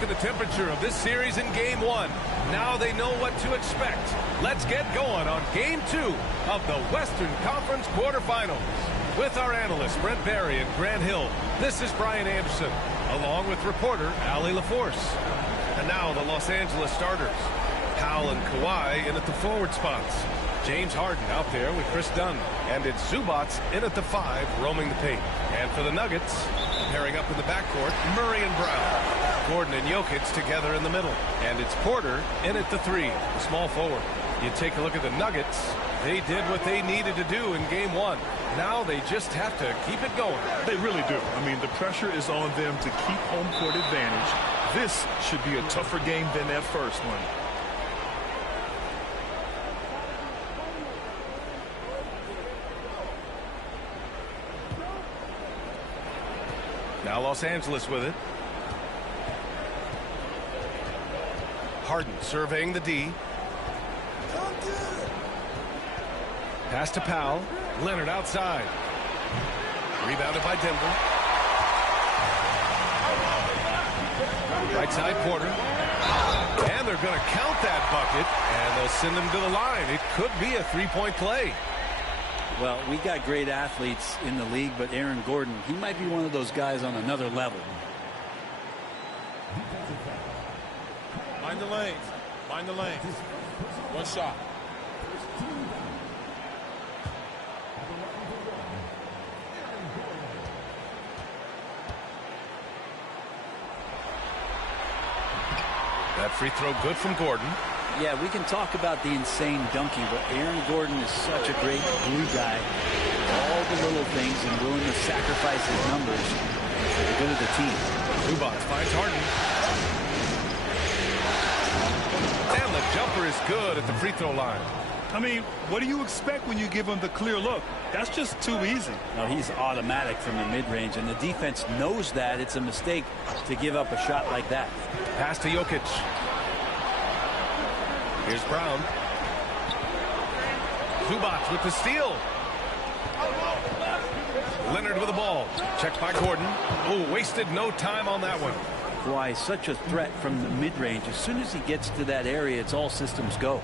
taken the temperature of this series in Game 1. Now they know what to expect. Let's get going on Game 2 of the Western Conference quarterfinals. With our analysts, Brent Barry and Grant Hill, this is Brian Anderson, along with reporter Allie LaForce. And now the Los Angeles starters. Powell and Kawhi in at the forward spots. James Harden out there with Chris Dunn. And it's Zubats in at the 5, roaming the paint. And for the Nuggets, pairing up in the backcourt, Murray and Brown. Gordon and Jokic together in the middle. And it's Porter in at the 3, the small forward. You take a look at the Nuggets. They did what they needed to do in Game 1. Now they just have to keep it going. They really do. I mean, the pressure is on them to keep home court advantage. This should be a tougher game than that first one. Now Los Angeles with it. Harden surveying the D. Pass to Powell. Leonard outside. Rebounded by Denver. Right side Porter. And they're going to count that bucket. And they'll send him to the line. It could be a three-point play. Well, we got great athletes in the league, but Aaron Gordon, he might be one of those guys on another level. Mind the lanes. Mind the lanes. One shot. That free throw good from Gordon. Yeah, we can talk about the insane dunking, but Aaron Gordon is such a great glue guy. All the little things and willing to sacrifice his numbers for the good of the team. Zubats finds Harden. And the jumper is good at the free throw line. I mean, what do you expect when you give him the clear look? That's just too easy. No, he's automatic from the mid-range, and the defense knows that it's a mistake to give up a shot like that. Pass to Jokic. Here's Brown. Zubats with the steal. Leonard with the ball. Checked by Gordon. Oh, wasted no time on that one. Why, such a threat from the mid-range. As soon as he gets to that area, it's all systems go.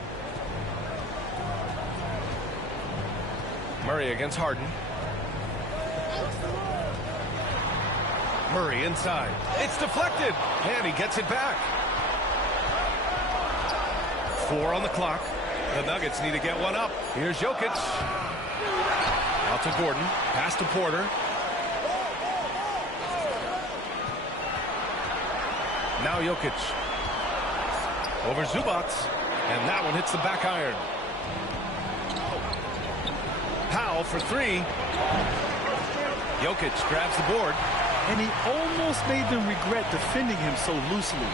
Murray against Harden. Murray inside. It's deflected. And he gets it back. 4 on the clock. The Nuggets need to get one up. Here's Jokic. Out to Gordon. Pass to Porter. Now Jokic. Over Zubats. And that one hits the back iron. Powell for 3. Jokic grabs the board. And he almost made them regret defending him so loosely.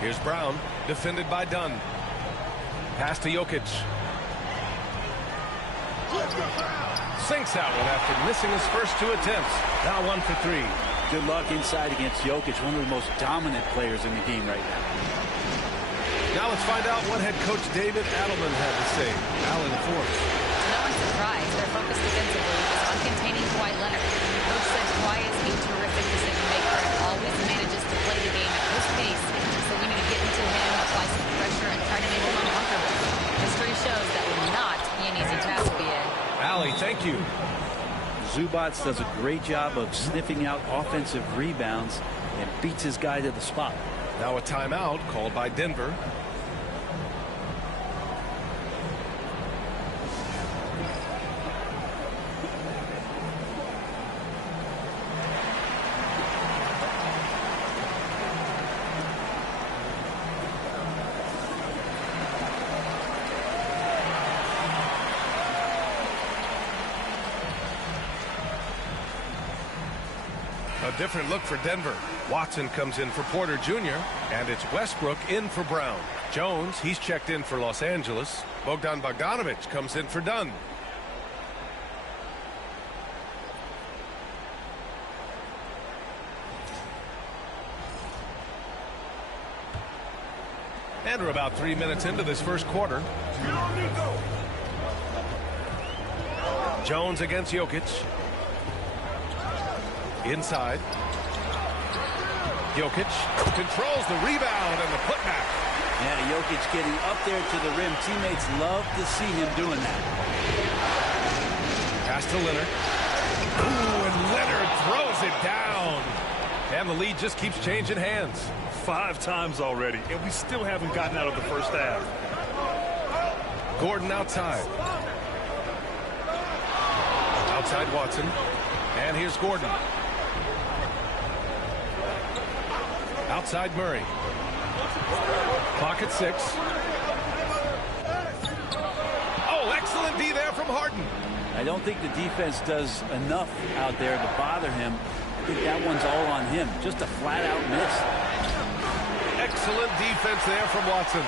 Here's Brown, defended by Dunn. Pass to Jokic. Sinks that one after missing his first 2 attempts. Now 1 for 3. Good luck inside against Jokic, one of the most dominant players in the game right now. Now let's find out what head coach David Adelman had to say. Allie LaForce. To no one's surprise, their focus defensively is on containing Kawhi Leonard. Coach said Kawhi is a terrific decision maker and always manages to play the game at his pace. So we need to get into him, apply some pressure, and try to make him uncomfortable. History shows that will not be an easy task to be in. Allie, thank you. Zubats does a great job of sniffing out offensive rebounds and beats his guy to the spot. Now a timeout called by Denver. A different look for Denver. Watson comes in for Porter Jr. And it's Westbrook in for Brown. Jones, he's checked in for Los Angeles. Bogdan Bogdanovic comes in for Dunn. And we're about 3 minutes into this first quarter. Jones against Jokic. Inside. Jokic controls the rebound and the putback. Yeah, Jokic getting up there to the rim. Teammates love to see him doing that. Pass to Leonard. Ooh, and Leonard throws it down. And the lead just keeps changing hands. 5 times already, and we still haven't gotten out of the first half. Gordon outside. Outside Watson. And here's Gordon. Outside Murray. Clock at 6. Oh, excellent D there from Harden. I don't think the defense does enough out there to bother him. I think that one's all on him. Just a flat-out miss. Excellent defense there from Watson.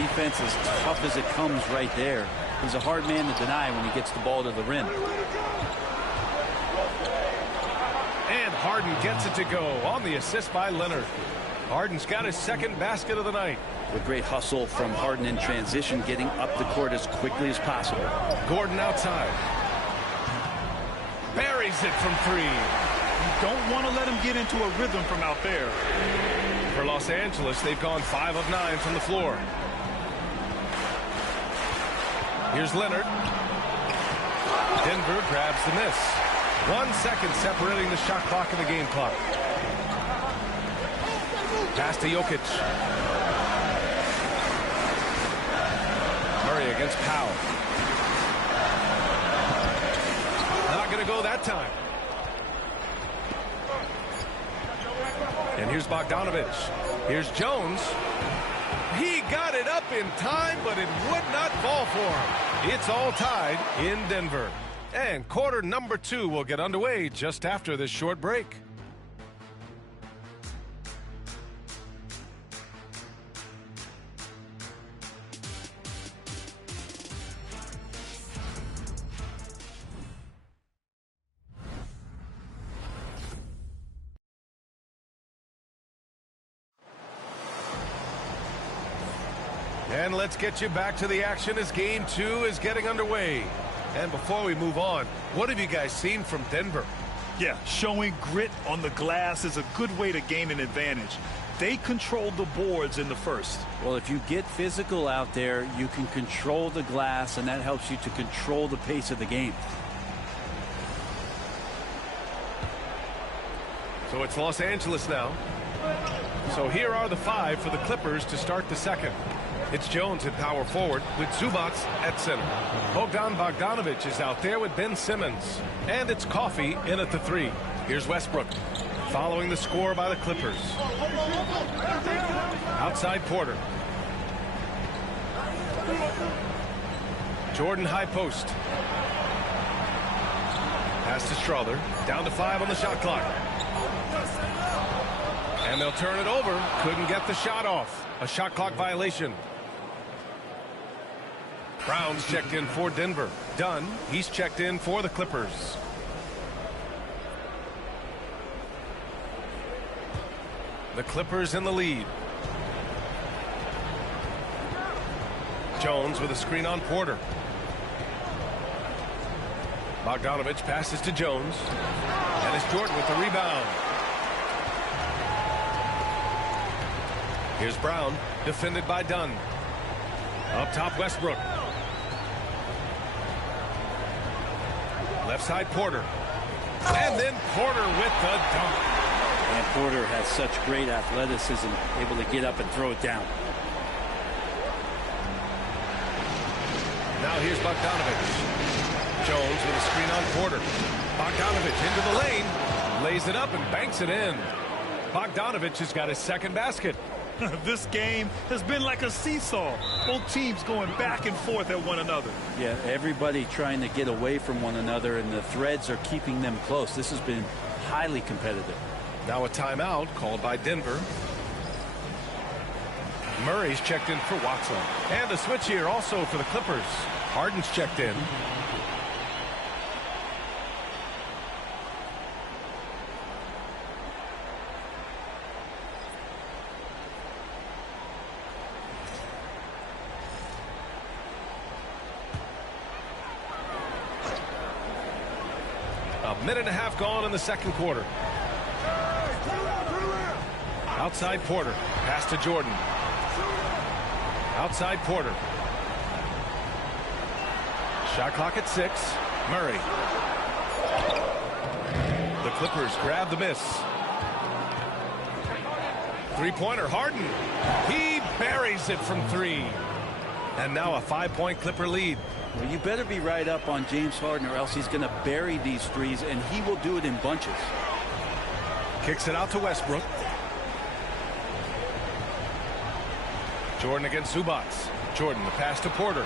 Defense as tough as it comes right there. He's a hard man to deny when he gets the ball to the rim. And Harden gets it to go on the assist by Leonard. Harden's got his second basket of the night. With great hustle from Harden in transition, getting up the court as quickly as possible. Gordon outside. Buries it from 3. You don't want to let him get into a rhythm from out there. For Los Angeles, they've gone 5 of 9 from the floor. Here's Leonard. Denver grabs the miss. 1 second separating the shot clock and the game clock. Pass to Jokic. Murray against Powell. Not going to go that time. And here's Bogdanovich. Here's Jones. He got it up in time, but it would not fall for him. It's all tied in Denver. And quarter number 2 will get underway just after this short break. And let's get you back to the action as game 2 is getting underway. And before we move on, what have you guys seen from Denver? Yeah, showing grit on the glass is a good way to gain an advantage. They controlled the boards in the first. Well, if you get physical out there, you can control the glass, and that helps you to control the pace of the game. So it's Los Angeles now. So here are the 5 for the Clippers to start the second. It's Jones at power forward with Zubats at center. Bogdanovich is out there with Ben Simmons. And it's Coffey in at the 3. Here's Westbrook following the score by the Clippers. Outside Porter. Jordan high post. Pass to Strother. Down to 5 on the shot clock. And they'll turn it over. Couldn't get the shot off. A shot clock violation. Brown's checked in for Denver. Dunn, he's checked in for the Clippers. The Clippers in the lead. Jones with a screen on Porter. Bogdanovich passes to Jones. And it's Jordan with the rebound. Here's Brown, defended by Dunn. Up top, Westbrook. Left side, Porter. And then Porter with the dunk. And Porter has such great athleticism, able to get up and throw it down. Now here's Bogdanovich. Jones with a screen on Porter. Bogdanovich into the lane. Lays it up and banks it in. Bogdanovich has got his second basket. This game has been like a seesaw. Both teams going back and forth at one another. Yeah, everybody trying to get away from one another, and the threads are keeping them close. This has been highly competitive. Now a timeout called by Denver. Murray's checked in for Watson. And a switch here also for the Clippers. Harden's checked in. A minute and a half gone in the second quarter. Outside Porter. Pass to Jordan. Outside Porter. Shot clock at 6. Murray. The Clippers grab the miss. Three-pointer, Harden. He buries it from 3. And now a 5-point Clipper lead. Well, you better be right up on James Harden or else he's going to bury these threes, and he will do it in bunches. Kicks it out to Westbrook. Jordan against Zubac. Jordan, the pass to Porter.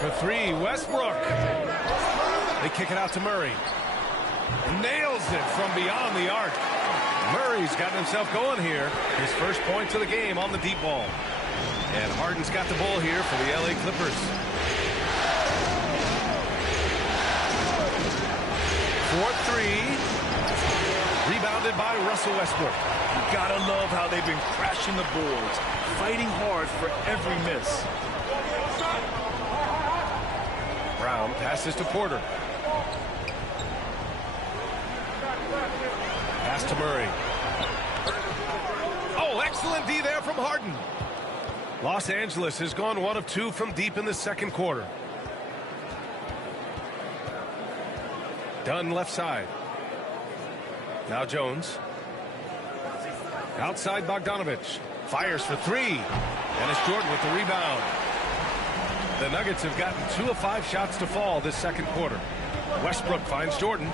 For 3, Westbrook. They kick it out to Murray. Nails it from beyond the arc. Murray's got himself going here. His first points of the game on the deep ball. And Harden's got the ball here for the LA Clippers. 4-3. Rebounded by Russell Westbrook. You gotta love how they've been crashing the boards, fighting hard for every miss. Brown passes to Porter. Pass to Murray. Oh, excellent D there from Harden. Los Angeles has gone 1 of 2 from deep in the second quarter. Dunn left side. Now Jones. Outside Bogdanovich. Fires for 3. And it's Jordan with the rebound. The Nuggets have gotten 2 of 5 shots to fall this second quarter. Westbrook finds Jordan.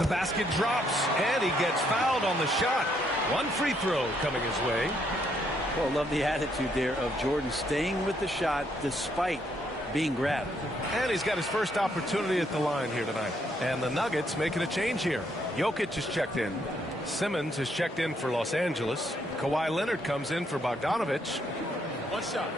The basket drops, and he gets fouled on the shot. 1 free throw coming his way. Well, love the attitude there of Jordan staying with the shot despite being grabbed. And he's got his first opportunity at the line here tonight. And the Nuggets making a change here. Jokic is checked in. Simmons is checked in for Los Angeles. Kawhi Leonard comes in for Bogdanovich. 1 shot.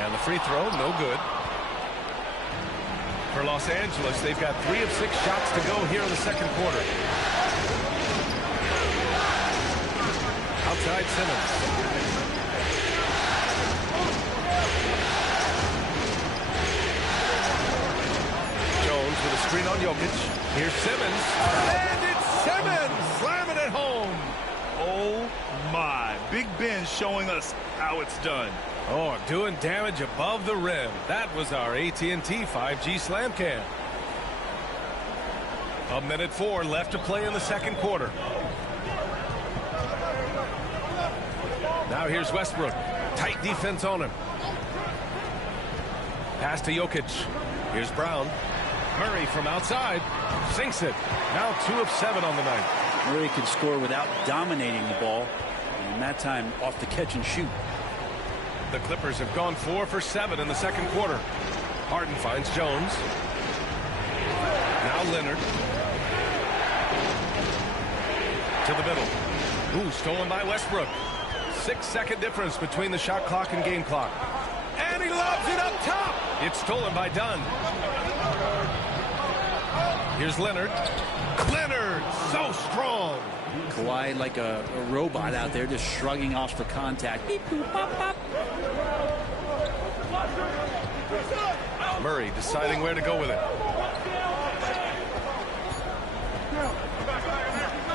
And the free throw, no good. For Los Angeles, they've got 3 of 6 shots to go here in the second quarter. Outside Simmons. Jones with a screen on Jokic. Here's Simmons. And it's Simmons slamming it home. Oh my, Big Ben showing us how it's done. Oh, doing damage above the rim. That was our AT&T 5G slam cam. 1:04 left to play in the second quarter. Now here's Westbrook. Tight defense on him. Pass to Jokic. Here's Brown. Murray from outside. Sinks it. Now 2 of 7 on the night. Murray can score without dominating the ball. And that time off the catch and shoot. The Clippers have gone 4 for 7 in the second quarter. Harden finds Jones. Now Leonard. To the middle. Ooh, stolen by Westbrook. 6-second difference between the shot clock and game clock. And he lobs it up top. It's stolen by Dunn. Here's Leonard. Leonard, so strong. Kawhi like a robot out there just shrugging off the contact. Beep, boop, pop, pop. Murray deciding where to go with it.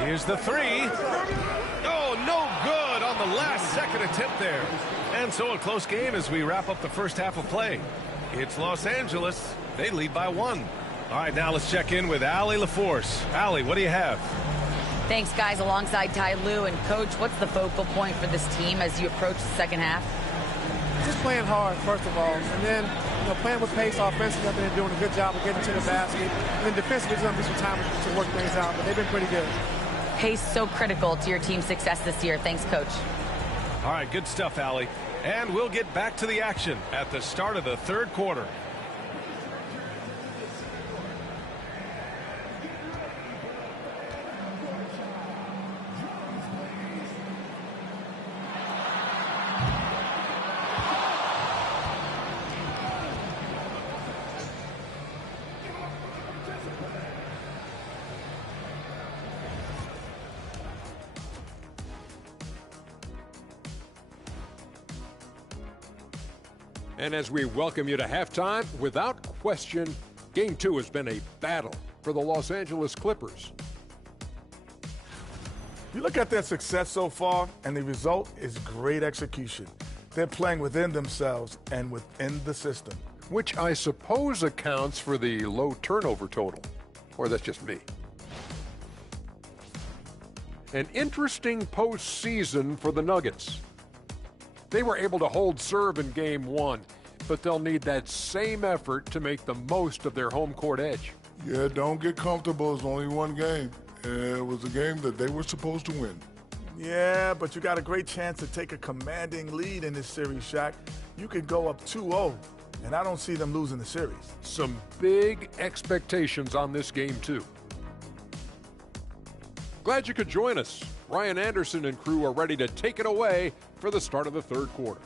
Here's the 3. Oh, no good on the last second attempt there. And so a close game as we wrap up the first half of play. It's Los Angeles. They lead by 1. All right, now let's check in with Allie LaForce. Allie, what do you have? Thanks, guys, alongside Ty Lue. And, Coach, what's the focal point for this team as you approach the second half? Just playing hard, first of all. And then, playing with pace offensively. I've been doing a good job of getting to the basket. And then defensively, there's going to be some time to work things out. But they've been pretty good. Pace so critical to your team's success this year. Thanks, Coach. All right, good stuff, Allie. And we'll get back to the action at the start of the third quarter. And as we welcome you to halftime, without question, Game 2 has been a battle for the Los Angeles Clippers. You look at their success so far, and the result is great execution. They're playing within themselves and within the system. Which I suppose accounts for the low turnover total. Or that's just me. An interesting postseason for the Nuggets. They were able to hold serve in Game 1, but they'll need that same effort to make the most of their home court edge. Yeah, don't get comfortable. It's only one game. It was a game that they were supposed to win. Yeah, but you got a great chance to take a commanding lead in this series, Shaq. You could go up 2-0, and I don't see them losing the series. Some big expectations on this game, too. Glad you could join us. Ryan Anderson and crew are ready to take it away for the start of the third quarter.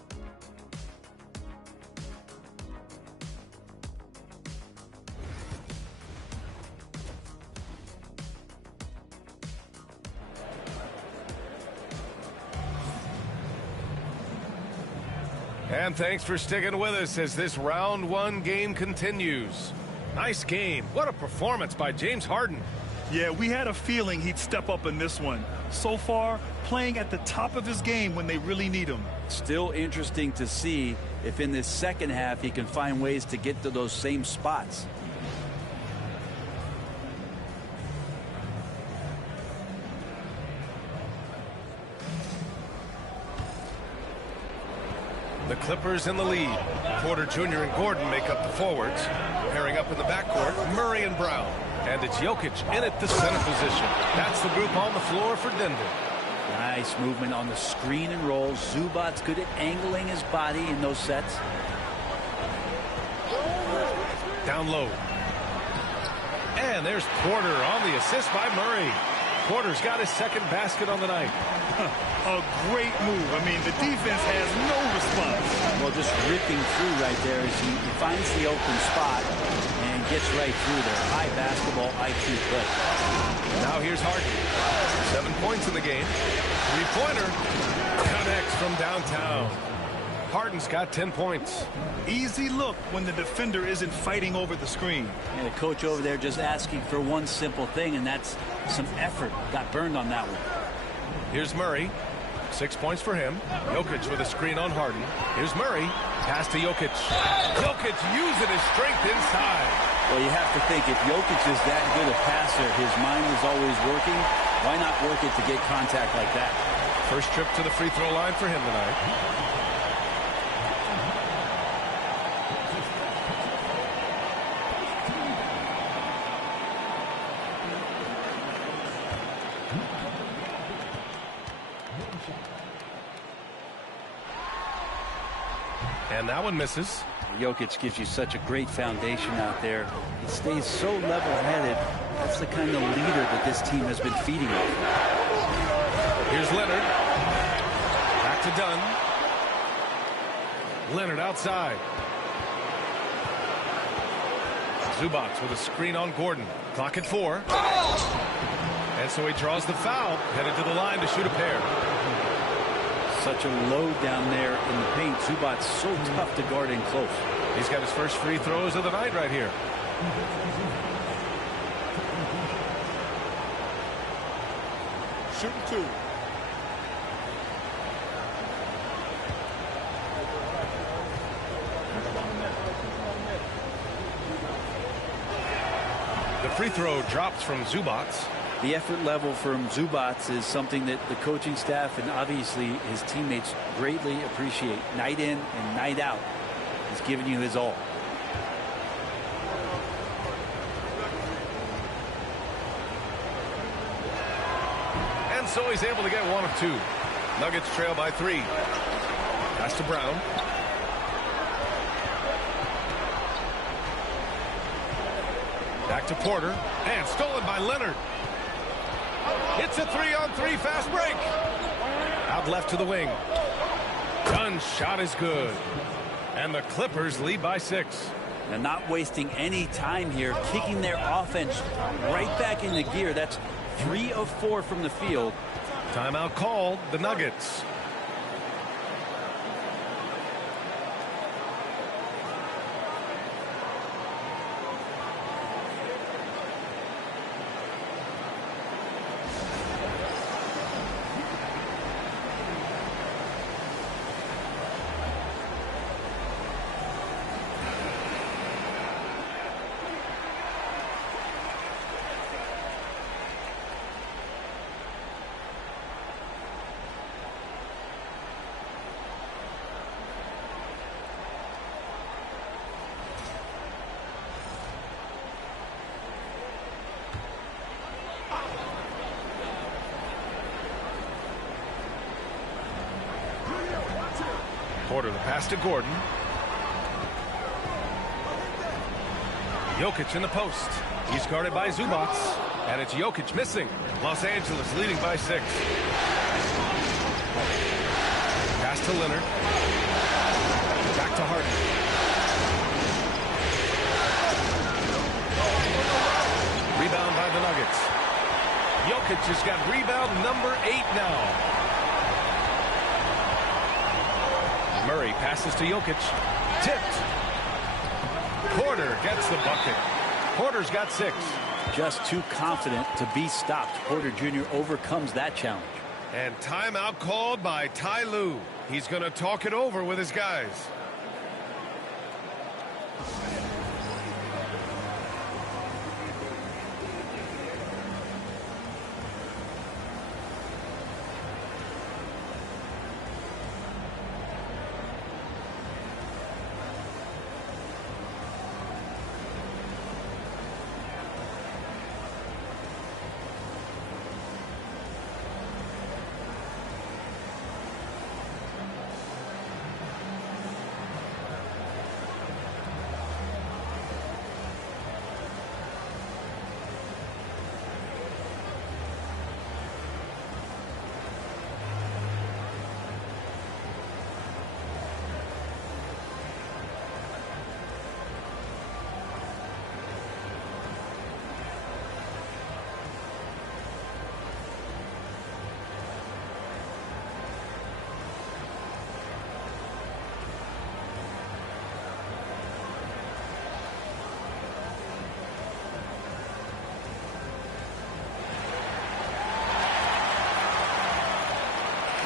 And thanks for sticking with us as this round one game continues. Nice game. What a performance by James Harden. Yeah, we had a feeling he'd step up in this one. So far, playing at the top of his game when they really need him. Still interesting to see if in this second half he can find ways to get to those same spots. The Clippers in the lead. Porter Jr. and Gordon make up the forwards. Pairing up in the backcourt, Murray and Brown. And it's Jokic in at the center position. That's the group on the floor for Denver. Nice movement on the screen and roll. Zubac's good at angling his body in those sets. Down low. And there's Porter on the assist by Murray. Porter's got his second basket on the night. A great move. I mean, the defense has no response. Well, just ripping through right there as he finds the open spot and gets right through there. High basketball IQ play. Now here's Harden. 7 points in the game. Three-pointer. Connects from downtown. Harden's got 10 points. Easy look when the defender isn't fighting over the screen. And the coach over there just asking for one simple thing, and that's some effort. Got burned on that one. Here's Murray. 6 points for him. Jokic with a screen on Harden. Here's Murray. Pass to Jokic. Jokic using his strength inside. Well, you have to think if Jokic is that good a passer, his mind is always working. Why not work it to get contact like that? First trip to the free throw line for him tonight. And that one misses. Jokic gives you such a great foundation out there. He stays so level-headed. That's the kind of leader that this team has been feeding on. Here's Leonard. Back to Dunn. Leonard outside. Zubac with a screen on Gordon. Clock at 4. And so he draws the foul. Headed to the line to shoot a pair. Such a load down there in the paint. Zubac's so tough to guard in close. He's got his first free throws of the night right here. Shooting 2. The free throw drops from Zubac. The effort level from Zubac is something that the coaching staff and obviously his teammates greatly appreciate. Night in and night out, he's giving you his all. And so he's able to get one of 2. Nuggets trail by 3. Pass to Brown. Back to Porter. And stolen by Leonard. It's a 3-on-3 fast break. Out left to the wing. Dunn's shot is good. And the Clippers lead by 6. They're not wasting any time here, kicking their offense right back into gear. That's 3 of 4 from the field. Timeout called, the Nuggets. Porter, the pass to Gordon. Jokic in the post. He's guarded by Zubac. And it's Jokic missing. Los Angeles leading by 6. Pass to Leonard. Back to Harden. Rebound by the Nuggets. Jokic has got rebound number 8 now. Murray passes to Jokic. Tipped. Porter gets the bucket. Porter's got 6. Just too confident to be stopped. Porter Jr. overcomes that challenge. And timeout called by Ty Lue. He's going to talk it over with his guys.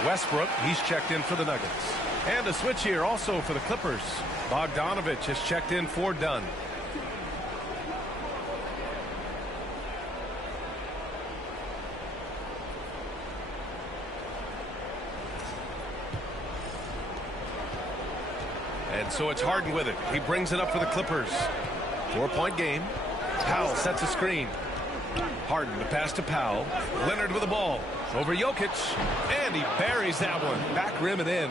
Westbrook, he's checked in for the Nuggets. And a switch here also for the Clippers. Bogdanovich has checked in for Dunn. And so it's Harden with it. He brings it up for the Clippers. 4-point game. Powell sets a screen. Harden, the pass to Powell. Leonard with the ball. Over Jokic. And he buries that one. Back rim and in.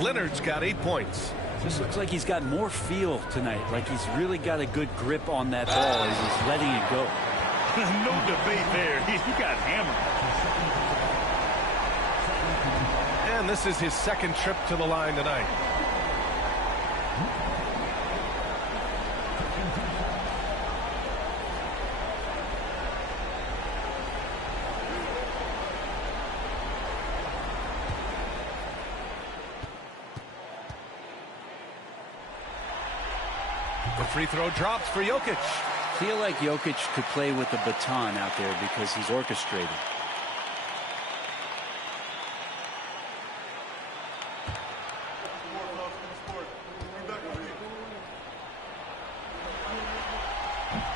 Leonard's got 8 points. Just looks like he's got more feel tonight. Like he's really got a good grip on that ball as he's letting it go. No debate there. He got hammered. And this is his second trip to the line tonight. The free throw drops for Jokic. Feel like Jokic could play with the baton out there because he's orchestrated.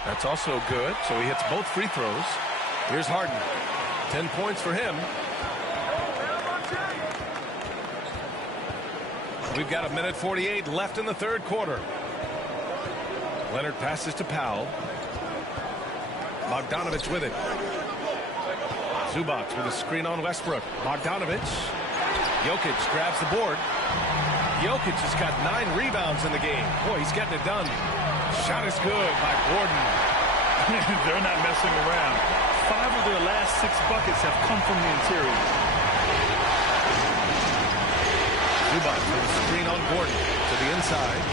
That's also good. So he hits both free throws. Here's Harden. 10 points for him. We've got 1:48 left in the third quarter. Leonard passes to Powell. Bogdanovich with it. Zubac with a screen on Westbrook. Bogdanovich. Jokic grabs the board. Jokic has got 9 rebounds in the game. Boy, he's getting it done. Shot is good by Gordon. They're not messing around. 5 of their last 6 buckets have come from the interior. Zubac with a screen on Gordon to the inside.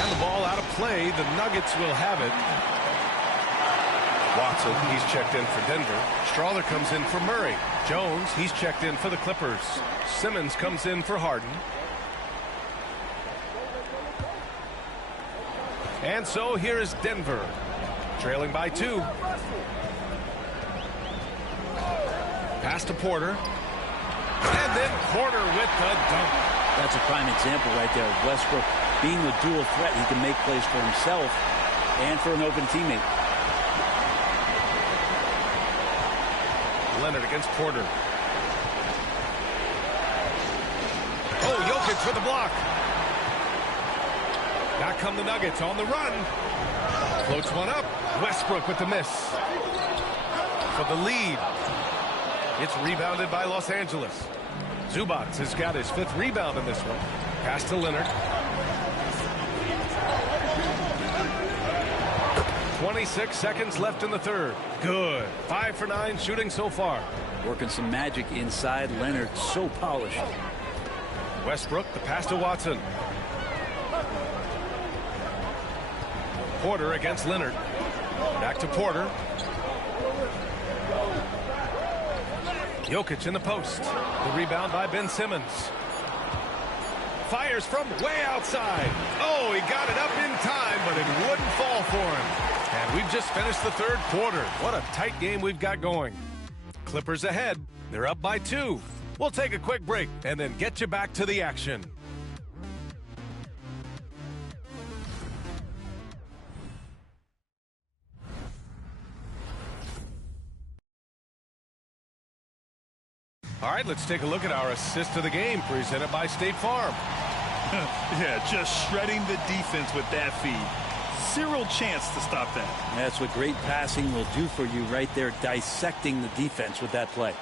And the ball out of play. The Nuggets will have it. Watson, he's checked in for Denver. Strawler comes in for Murray. Jones, he's checked in for the Clippers. Simmons comes in for Harden. And so here is Denver, trailing by 2. Pass to Porter. And then Porter with the dunk. That's a prime example right there. Westbrook being the dual threat. He can make plays for himself and for an open teammate. Leonard against Porter. Oh, Jokic for the block. Back come the Nuggets on the run. Floats one up. Westbrook with the miss. For the lead. It's rebounded by Los Angeles. Zubac has got his 5th rebound in this one. Pass to Leonard. 26 seconds left in the 3rd. Good. 5 for 9 shooting so far. Working some magic inside. Leonard so polished. Westbrook, the pass to Watson. Porter against Leonard. Back to Porter. Jokic in the post. The rebound by Ben Simmons. Fires from way outside. Oh, he got it up in time, but it wouldn't fall for him. And we've just finished the 3rd quarter. What a tight game we've got going. Clippers ahead. They're up by 2. We'll take a quick break and then get you back to the action. All right, let's take a look at our assist of the game presented by State Farm. Yeah, just shredding the defense with that feed. Zero chance to stop that. That's what great passing will do for you right there, dissecting the defense with that play.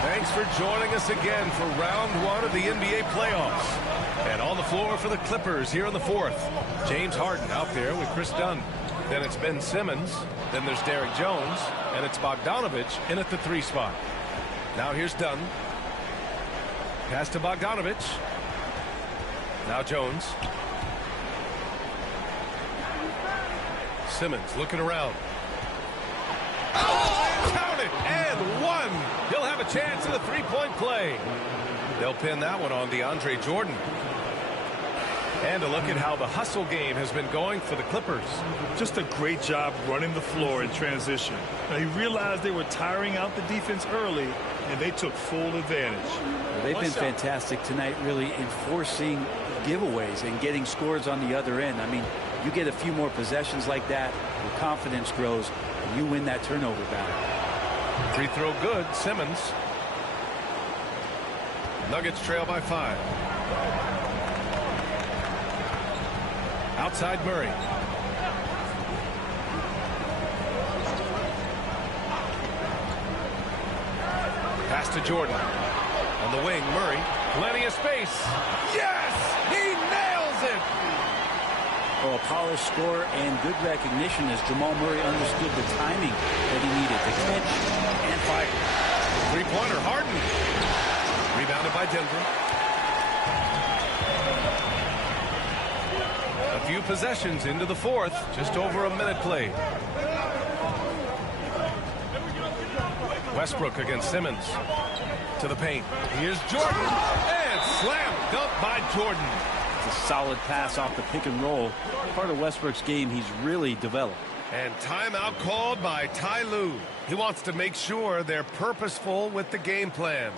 Thanks for joining us again for round 1 of the NBA playoffs. And on the floor for the Clippers here in the 4th. James Harden out there with Chris Dunn. Then it's Ben Simmons. Then there's Derrick Jones. And it's Bogdanovich in at the 3 spot. Now here's Dunn. Pass to Bogdanovich. Now Jones. Simmons looking around. Oh, count it! And 1. He'll have a chance in the 3-point play. They'll pin that one on DeAndre Jordan. And a look at how the hustle game has been going for the Clippers. Just a great job running the floor in transition. Now, he realized they were tiring out the defense early, and they took full advantage. Well, they've been fantastic tonight, really enforcing giveaways and getting scores on the other end. I mean, you get a few more possessions like that, your confidence grows, and you win that turnover battle. Free throw good. Simmons. Nuggets trail by 5. Outside Murray. Pass to Jordan. On the wing, Murray. Plenty of space. Yes! He nails it! Well, a polished score and good recognition as Jamal Murray understood the timing that he needed to catch and fire. Three-pointer, Harden. Rebounded by Denver. A few possessions into the 4th. Just over a minute played. Westbrook against Simmons. To the paint. Here's Jordan. And slam dunk by Jordan. It's a solid pass off the pick and roll. Part of Westbrook's game he's really developed. And timeout called by Ty Lue. He wants to make sure they're purposeful with the game plan.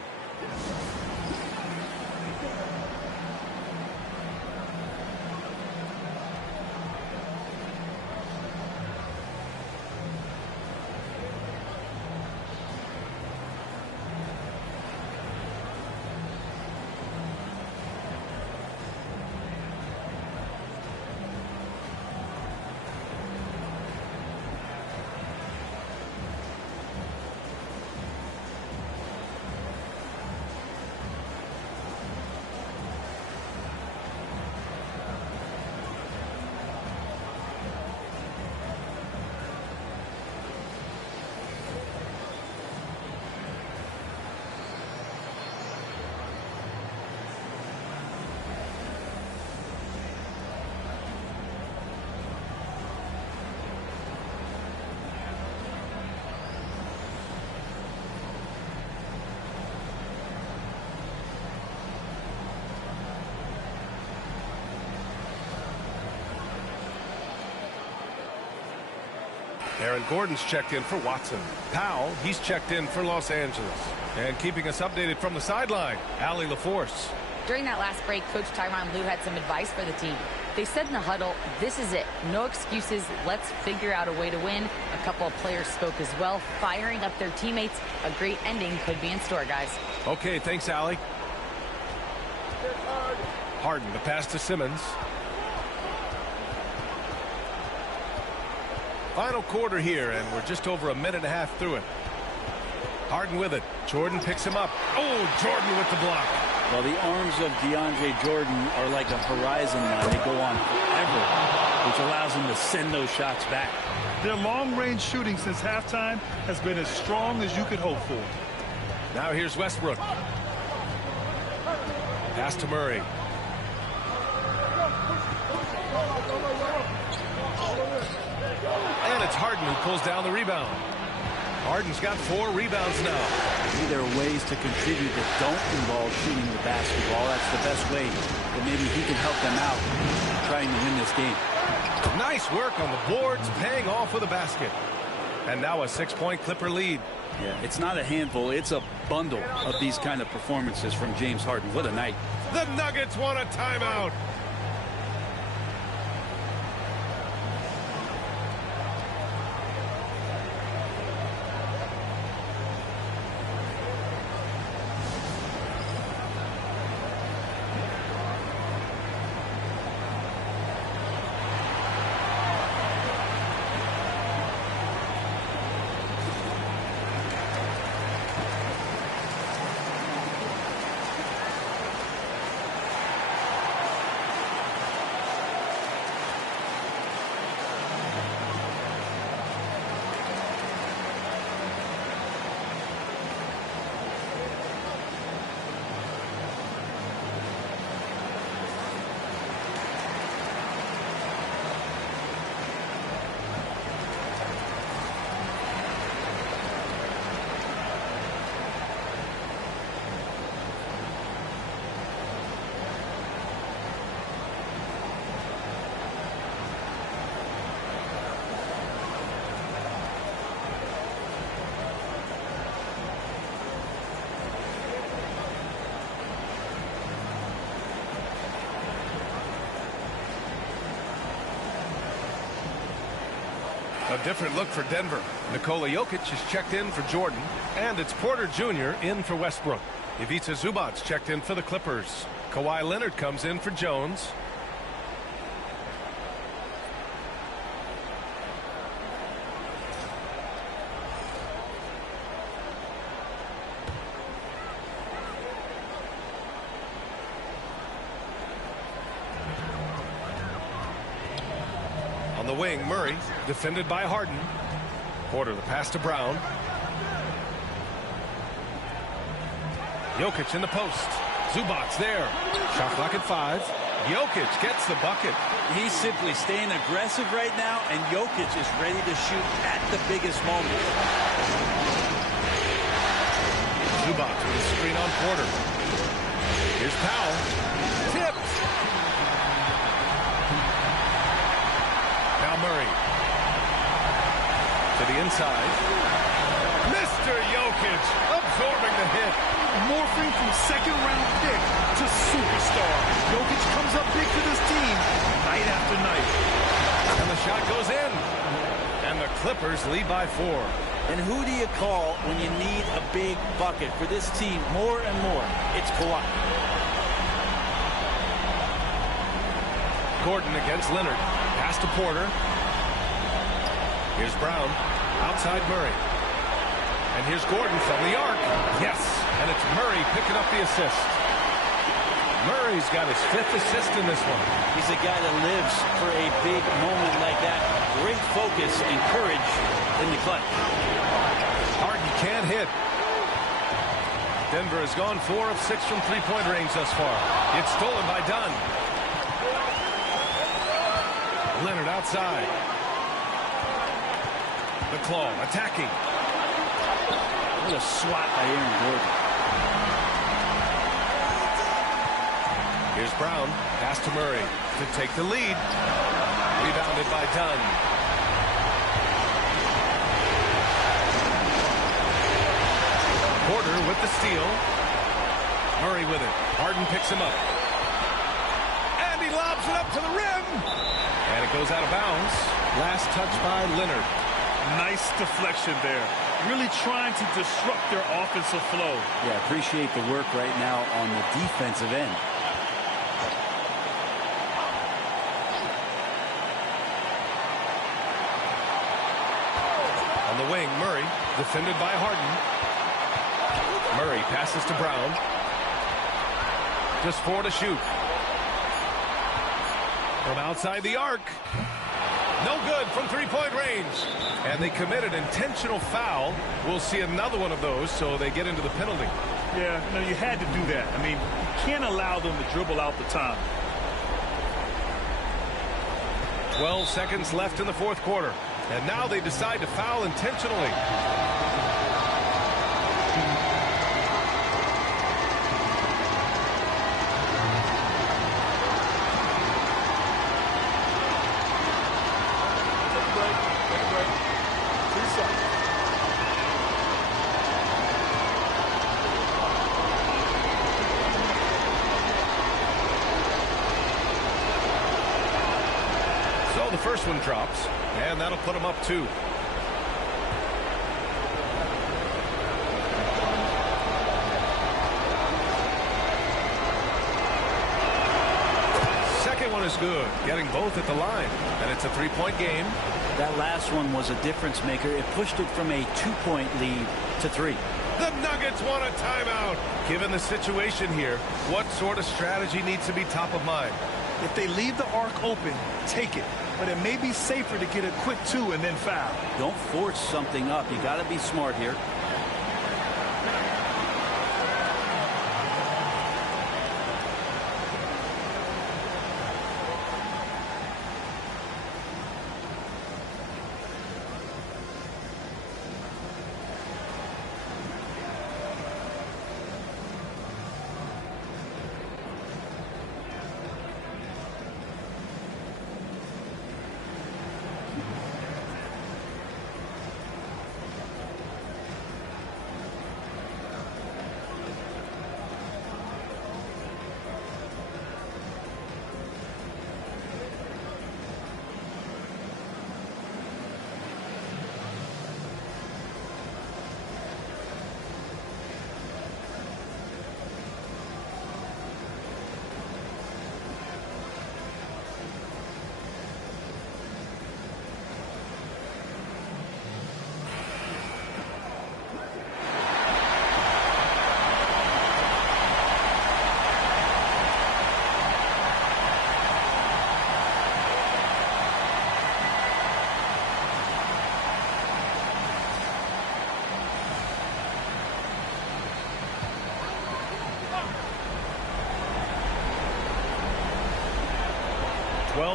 Aaron Gordon's checked in for Watson. Powell, he's checked in for Los Angeles. And keeping us updated from the sideline, Allie LaForce. During that last break, Coach Tyronn Lue had some advice for the team. They said in the huddle, this is it. No excuses. Let's figure out a way to win. A couple of players spoke as well, firing up their teammates. A great ending could be in store, guys. Okay, thanks, Allie. Harden, the pass to Simmons. Final quarter here, and we're just over a minute and a half through it. Harden with it. Jordan picks him up. Oh, Jordan with the block. Well, the arms of DeAndre Jordan are like a horizon line. They go on forever, which allows him to send those shots back. Their long-range shooting since halftime has been as strong as you could hope for. Now here's Westbrook. Pass to Murray. And it's Harden who pulls down the rebound. Harden's got 4 rebounds now. Maybe there are ways to contribute that don't involve shooting the basketball. That's the best way that maybe he can help them out trying to win this game. Nice work on the boards, paying off with a basket. And now a 6-point Clipper lead. Yeah, it's not a handful, it's a bundle of these kind of performances from James Harden. What a night. The Nuggets want a timeout. A different look for Denver. Nikola Jokic is checked in for Jordan, and it's Porter Jr. in for Westbrook. Ivica Zubac's checked in for the Clippers. Kawhi Leonard comes in for Jones. On the wing, Murray, defended by Harden. Porter, the pass to Brown. Jokic in the post. Zubac's there. Shot clock at 5. Jokic gets the bucket. He's simply staying aggressive right now, and Jokic is ready to shoot at the biggest moment. Zubac with a screen on Porter. Here's Powell. Tipped. Now Murray. To the inside. Mr. Jokic absorbing the hit. Morphing from second-round pick to superstar. Jokic comes up big for this team night after night. And the shot goes in. And the Clippers lead by 4. And who do you call when you need a big bucket for this team more and more? It's Kawhi. Gordon against Leonard. Pass to Porter. Here's Brown. Outside Murray. And here's Gordon from the arc. Yes. And it's Murray picking up the assist. Murray's got his 5th assist in this one. He's a guy that lives for a big moment like that. Great focus and courage in the clutch. Harden can't hit. Denver has gone 4 of 6 from three-point range thus far. It's stolen by Dunn. Leonard outside. The claw attacking. What a swat by Aaron Gordon. Here's Brown. Pass to Murray to take the lead. Rebounded by Dunn. Porter with the steal. Murray with it. Harden picks him up. And he lobs it up to the rim. And it goes out of bounds. Last touch by Leonard. Nice deflection there. Really trying to disrupt their offensive flow. Yeah, appreciate the work right now on the defensive end. Murray, defended by Harden. Murray passes to Brown. Just 4 to shoot. From outside the arc. No good from three-point range. And they committed intentional foul. We'll see another one of those, so they get into the penalty. Yeah, no, you had to do that. I mean, you can't allow them to dribble out the time. 12 seconds left in the fourth quarter. And now they decide to foul intentionally. The first one drops, and that'll put them up 2. Second one is good, getting both at the line, and it's a 3-point game. That last one was a difference maker. It pushed it from a 2-point lead to 3. The Nuggets want a timeout. Given the situation here, what sort of strategy needs to be top of mind? If they leave the arc open, take it. But it may be safer to get a quick 2 and then foul. Don't force something up. You got to be smart here.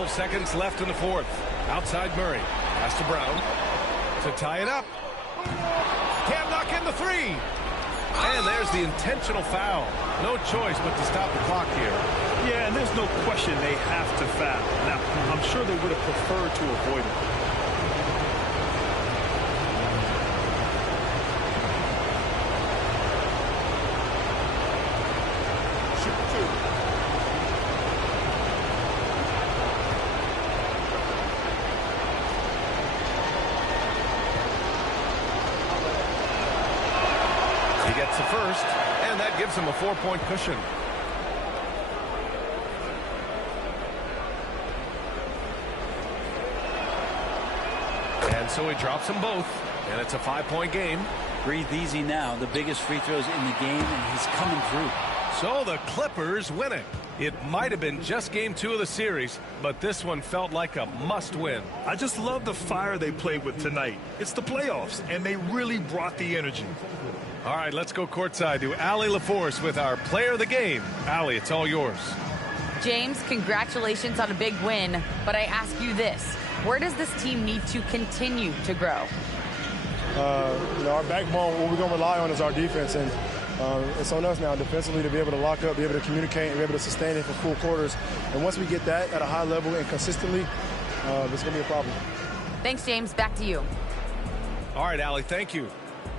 Seconds left in the fourth. Outside Murray. Pass to Brown to tie it up. Can't knock in the 3. And there's the intentional foul. No choice but to stop the clock here. Yeah, and there's no question they have to foul. Now, I'm sure they would have preferred to avoid it. Gets the first, and that gives him a 4-point cushion. And so he drops them both, and it's a 5-point game. Breathe easy now. The biggest free throws in the game, and he's coming through. So the Clippers win it. It might have been just game 2 of the series, but this one felt like a must-win. I just love the fire they played with tonight. It's the playoffs, and they really brought the energy. All right, let's go courtside to Allie LaForce with our player of the game. Allie, it's all yours. James, congratulations on a big win, but I ask you this. Where does this team need to continue to grow? Our backbone, what we're going to rely on is our defense, and it's on us now defensively to be able to lock up, be able to communicate, and be able to sustain it for full quarters. And once we get that at a high level and consistently, it's going to be a problem. Thanks, James. Back to you. All right, Allie, thank you.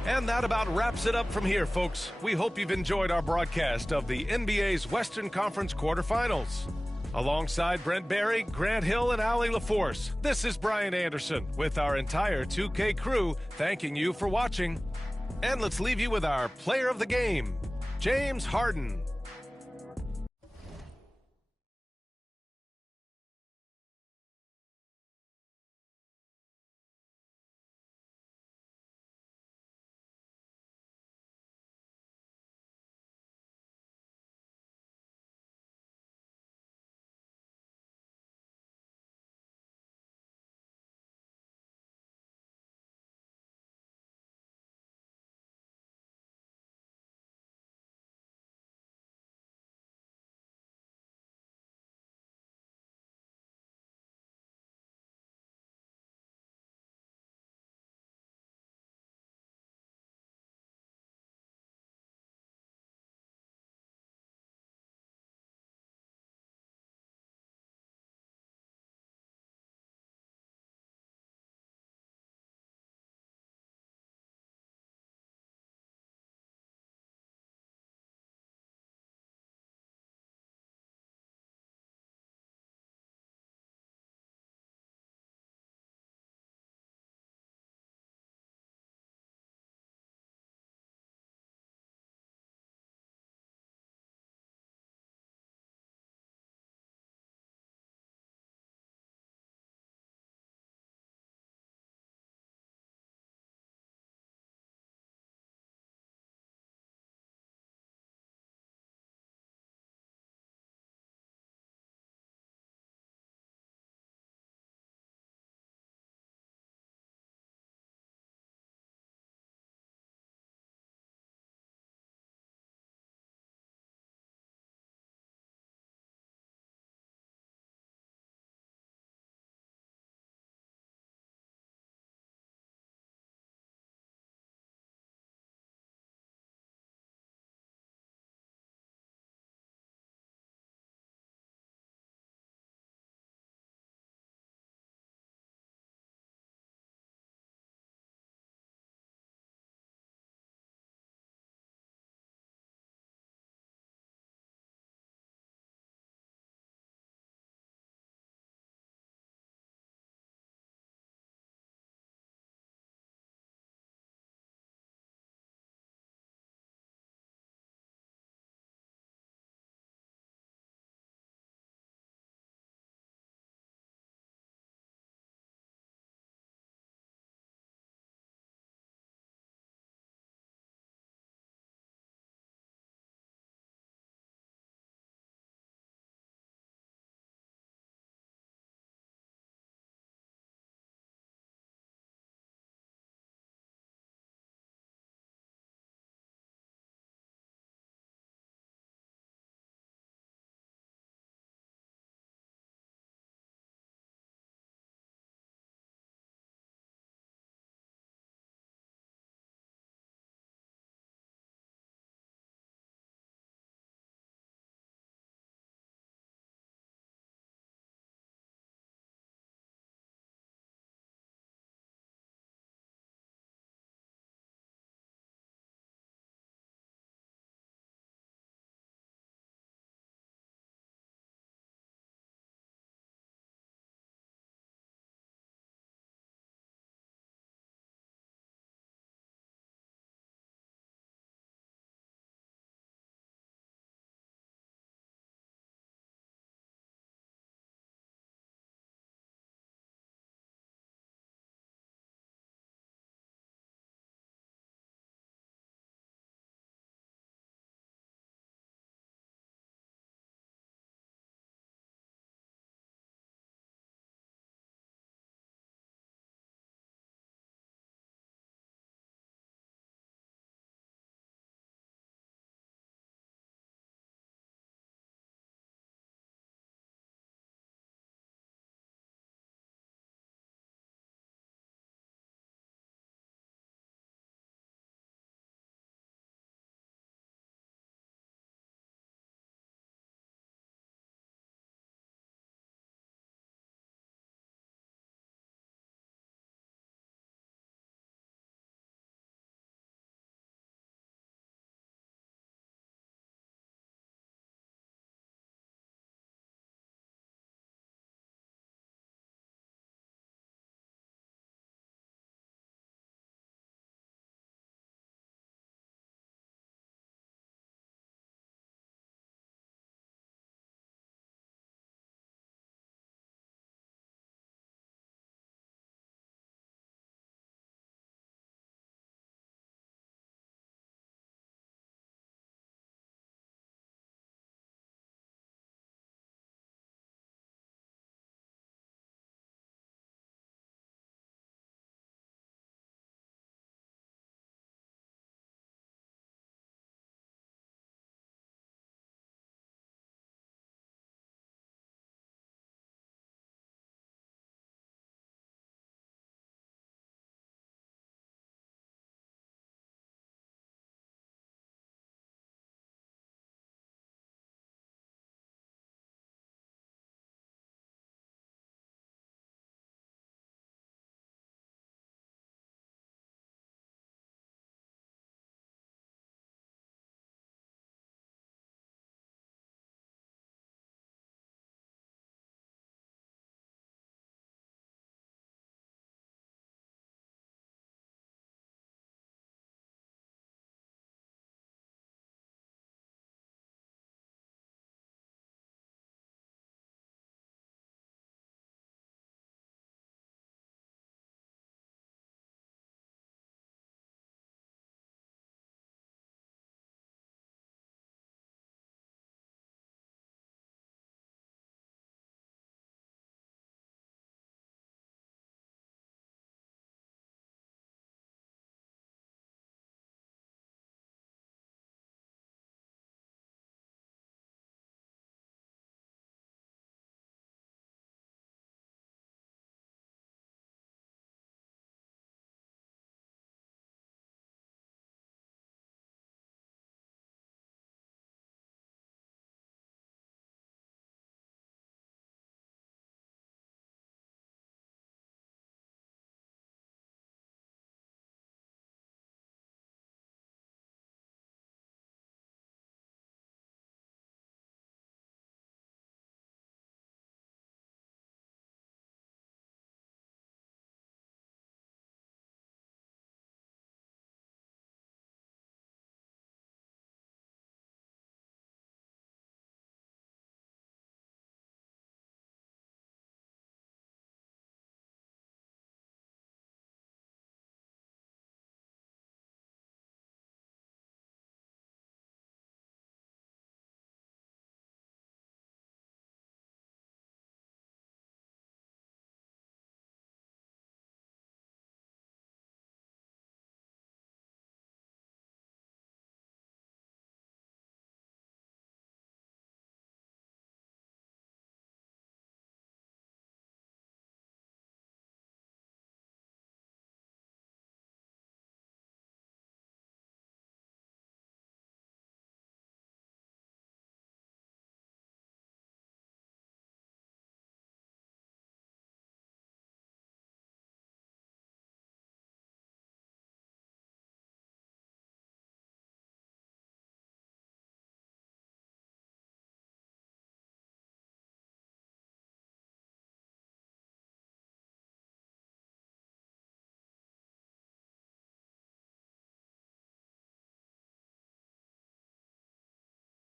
And that about wraps it up from here, folks. We hope you've enjoyed our broadcast of the NBA's Western Conference quarterfinals. Alongside Brent Barry, Grant Hill, and Allie LaForce, this is Brian Anderson with our entire 2K crew thanking you for watching. And let's leave you with our player of the game, James Harden.